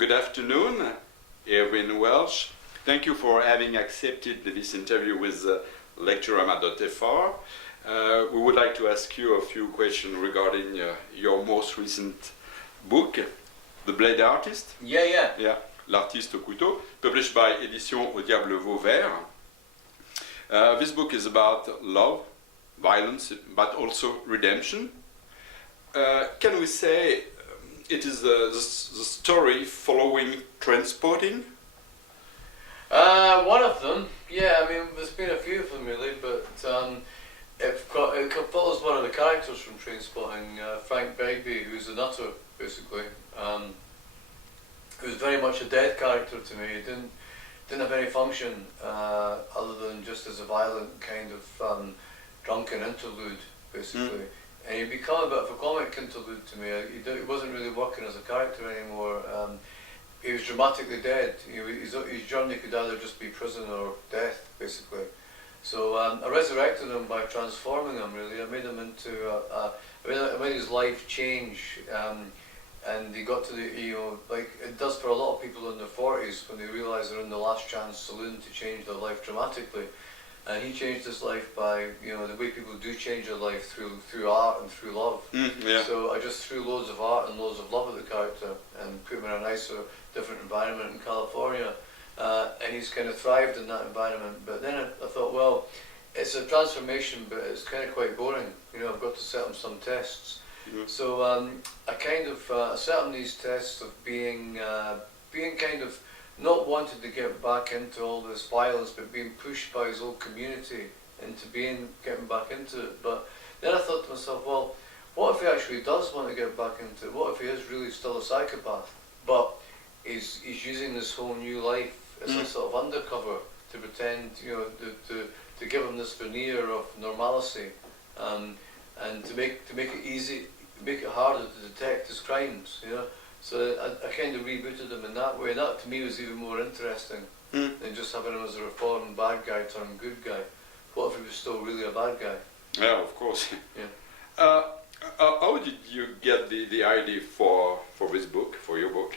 Good afternoon, Irvine Welsh. Thank you for having accepted this interview with lecturama.fr. We would like to ask you a few questions regarding your most recent book, The Blade Artist. Yeah. L'artiste au couteau, published by Éditions Au Diable Vauvert. This book is about love, violence, but also redemption. Can we say it is the story following Trainspotting? One of them, yeah. I mean, there's been a few of them really, but it follows one of the characters from Trainspotting, Frank Begbie, who's a nutter, basically. Who's very much a dead character to me. He didn't have any function other than just as a violent kind of drunken interlude, basically. And he'd become a bit of a comic interlude to me. He wasn't really working as a character anymore. He was dramatically dead. His journey could either just be prison or death, basically. So I resurrected him by transforming him, really. I made him into I made his life change. And he got to the, like it does for a lot of people in their 40s when they realise they're in the last chance saloon to change their life dramatically. And he changed his life by, the way people do change their life through art and through love. So I just threw loads of art and loads of love at the character and put him in a nicer, different environment in California. And he's kind of thrived in that environment. But then I thought, well, it's a transformation, but it's kind of quite boring. I've got to set him some tests. So I kind of set him these tests of being kind of not wanting to get back into all this violence, but being pushed by his old community into getting back into it. But then I thought to myself, well, what if he actually does want to get back into it? What if he is really still a psychopath, but he's using this whole new life as a sort of undercover to pretend, to give him this veneer of normalcy, and to make it easy, make it harder to detect his crimes, So I kind of rebooted him in that way. That to me was even more interesting than just having him as a reformed bad guy turned good guy. What if he was still really a bad guy? Yeah, of course. Yeah. How did you get the idea for this book, for your book?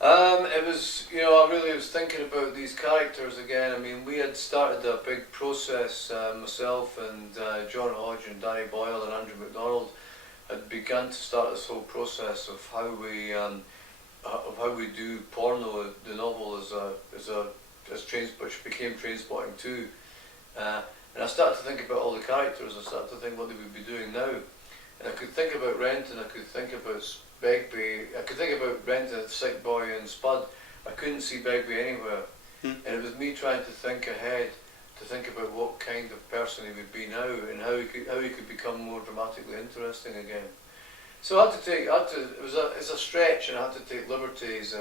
It was, I really was thinking about these characters again. I mean, we had started a big process, myself and John Hodge and Danny Boyle and Andrew MacDonald had begun to start this whole process of how we do porno, the novel which became Trainspotting 2. And I started to think about all the characters. I started to think what they would be doing now. And I could think about Renton, I could think about Begbie, I could think about Renton, Sick Boy and Spud. I couldn't see Begbie anywhere. And it was me trying to think ahead, to think about what kind of person he would be now and how he could become more dramatically interesting again. So it's a stretch, and I had to take liberties,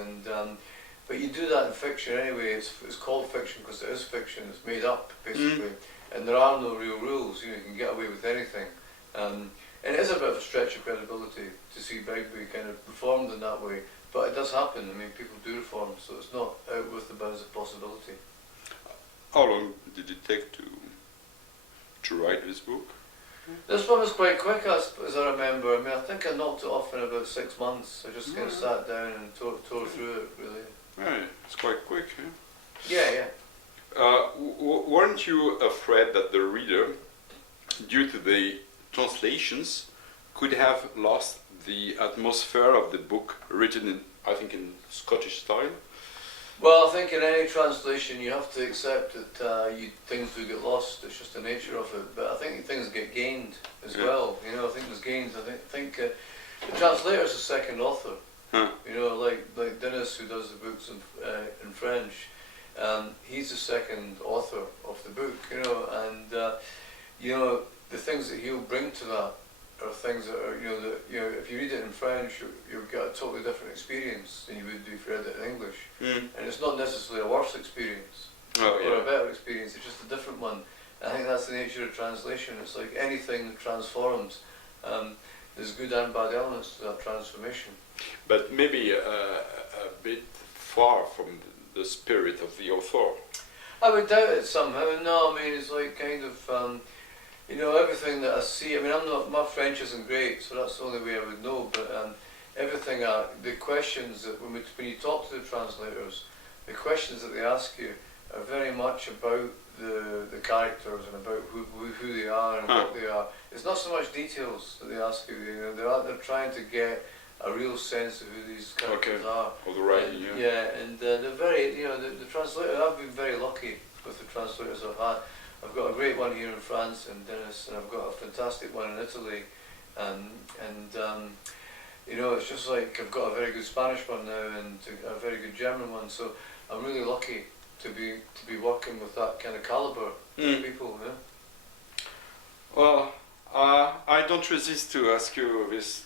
but you do that in fiction anyway. It's called fiction because it is fiction. It's made up basically, and there are no real rules. You can get away with anything, and it is a bit of a stretch of credibility to see Begbie kind of reformed in that way. But it does happen. I mean, people do reform, so it's not out with the bounds of possibility. How long did it take to write this book? This one was quite quick, as I remember. I mean, I think I knocked it off in about 6 months. I just kind of sat down and tore through it, really. Right, it's quite quick, Yeah. Weren't you afraid that the reader, due to the translations, could have lost the atmosphere of the book written in Scottish style? Well, I think in any translation you have to accept that things do get lost. It's just the nature of it. But I think things get gained as well. I think there's gains. I think the translator's a second author. Like Dennis, who does the books in French. He's the second author of the book. And the things that he'll bring to that are things that are, if you read it in French, you'll get a totally different experience than you would do if you read it in English. And it's not necessarily a worse experience or a better experience, it's just a different one. I think that's the nature of translation. It's like anything that transforms, there's good and bad elements to that transformation. But maybe a bit far from the spirit of the author. I would doubt it somehow. No, I mean, it's like kind of, everything that I see. I mean, my French isn't great, so that's the only way I would know. But everything, the questions that when you talk to the translators, the questions that they ask you are very much about the characters and about who they are and what they are. It's not so much details that they ask you. You know, they're trying to get a real sense of who these characters are. Or the writing, and they're very, you know, the translator. I've been very lucky with the translators I've had. I've got a great one here in France in Dennis, and I've got a fantastic one in Italy, you know, it's just like I've got a very good Spanish one now and a very good German one. So I'm really lucky to be working with that kind of caliber of people. Yeah. Well, I don't resist to ask you this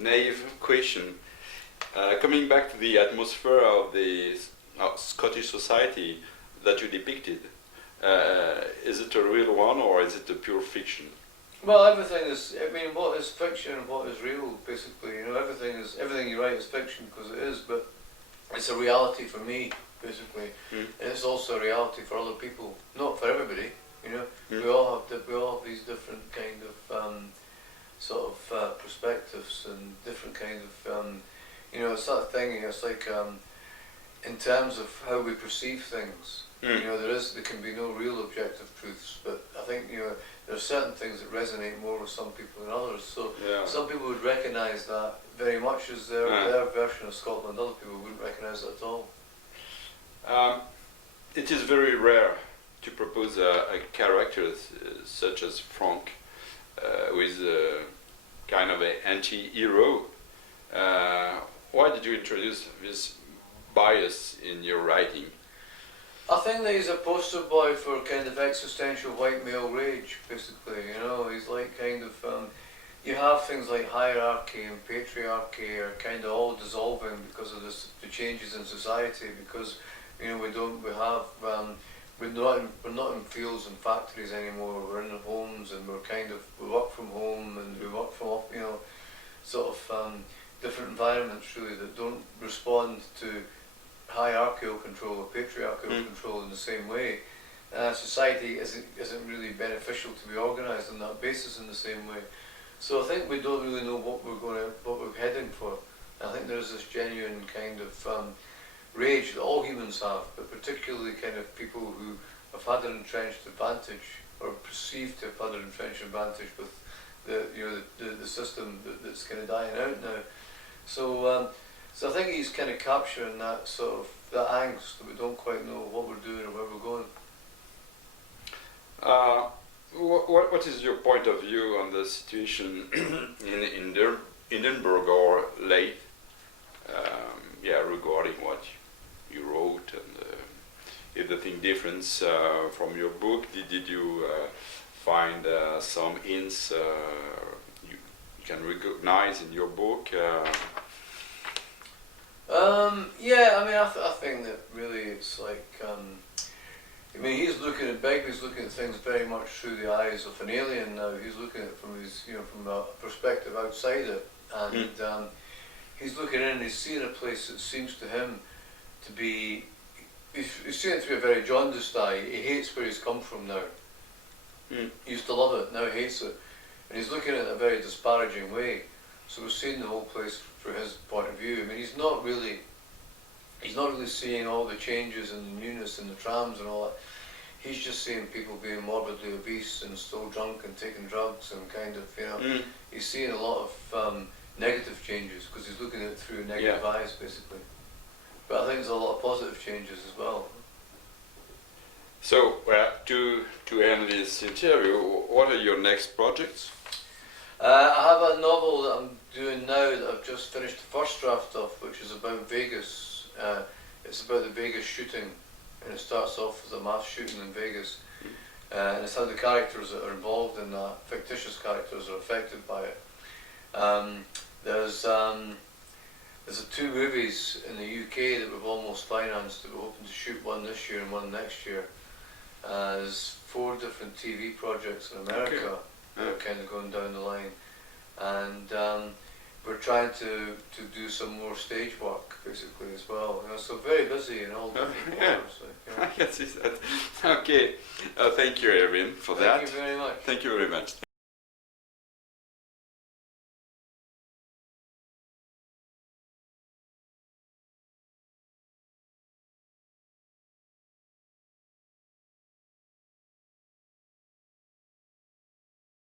naive question. Coming back to the atmosphere of the Scottish society that you depicted, is it a real one or is it a pure fiction? Well, everything is. I mean, what is fiction and what is real, basically. You know, everything you write is fiction because it is, but it's a reality for me, basically. And it's also a reality for other people, not for everybody. You know, we all have these different kind of sort of perspectives and different kind of you know, it's that thing. It's like in terms of how we perceive things. You know, there can be no real objective truths, but I think, you know, there are certain things that resonate more with some people than others. So some people would recognise that very much as their version of Scotland. Other people wouldn't recognise it at all. It is very rare to propose a character such as Frank, who is a kind of an anti-hero. Why did you introduce this bias in your writing? I think that he's a poster boy for kind of existential white male rage, basically. You know, he's like kind of, you have things like hierarchy and patriarchy are kind of all dissolving because of the changes in society. Because, you know, we're not in fields and factories anymore. We're in homes and we work from home and we work from, you know, sort of different environments really that don't respond to hierarchical control or patriarchal control in the same way. Society isn't really beneficial to be organised on that basis in the same way. So I think we don't really know what we're heading for. I think there's this genuine kind of rage that all humans have, but particularly kind of people who have had an entrenched advantage or perceived to have had an entrenched advantage with the system that's kind of dying out now. So I think he's kind of capturing that sort of that angst that we don't quite know what we're doing or where we're going. What is your point of view on the situation in Edinburgh or Leith? Regarding what you wrote and if the thing differs from your book, did you find some hints you can recognize in your book? I mean, I think that really it's like, I mean, Begbie's looking at things very much through the eyes of an alien now. He's looking at it from from a perspective outside it, and he's looking in and he's seeing a place that seems to him to be, he's seeing it through a very jaundiced eye. He hates where he's come from now. He used to love it, now he hates it. And he's looking at it in a very disparaging way. So we're seeing the whole place through his point of view. I mean, he's not really seeing all the changes and the newness in the trams and all that. He's just seeing people being morbidly obese and still drunk and taking drugs and kind of, you know, he's seeing a lot of negative changes because he's looking at it through negative eyes, basically. But I think there's a lot of positive changes as well. So, to end this interview, what are your next projects? I have a novel that I'm doing now that I've just finished the first draft of, which is about Vegas. It's about the Vegas shooting, and it starts off with a mass shooting in Vegas. And it's how the characters that are involved in that, fictitious characters, are affected by it. There's 2 movies in the UK that we've almost financed that we're hoping to shoot, one this year and one next year. There's 4 different TV projects in America that are kind of going down the line, and we're trying to do some more stage work basically as well. You know, so very busy in all different corners. I can see that. Okay, thank you, Irvine, for that. Thank you very much. Thank you very much.